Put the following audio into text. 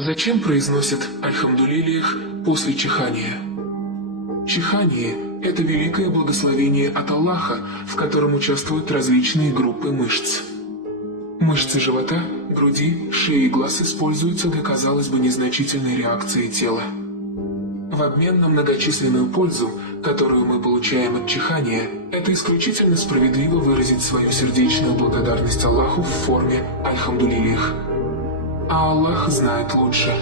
Зачем произносят «Альхамдулилиях» после чихания? Чихание – это великое благословение от Аллаха, в котором участвуют различные группы мышц. Мышцы живота, груди, шеи и глаз используются для, казалось бы, незначительной реакции тела. В обмен на многочисленную пользу, которую мы получаем от чихания, это исключительно справедливо выразить свою сердечную благодарность Аллаху в форме «Альхамдулилиях». А Аллах знает лучше.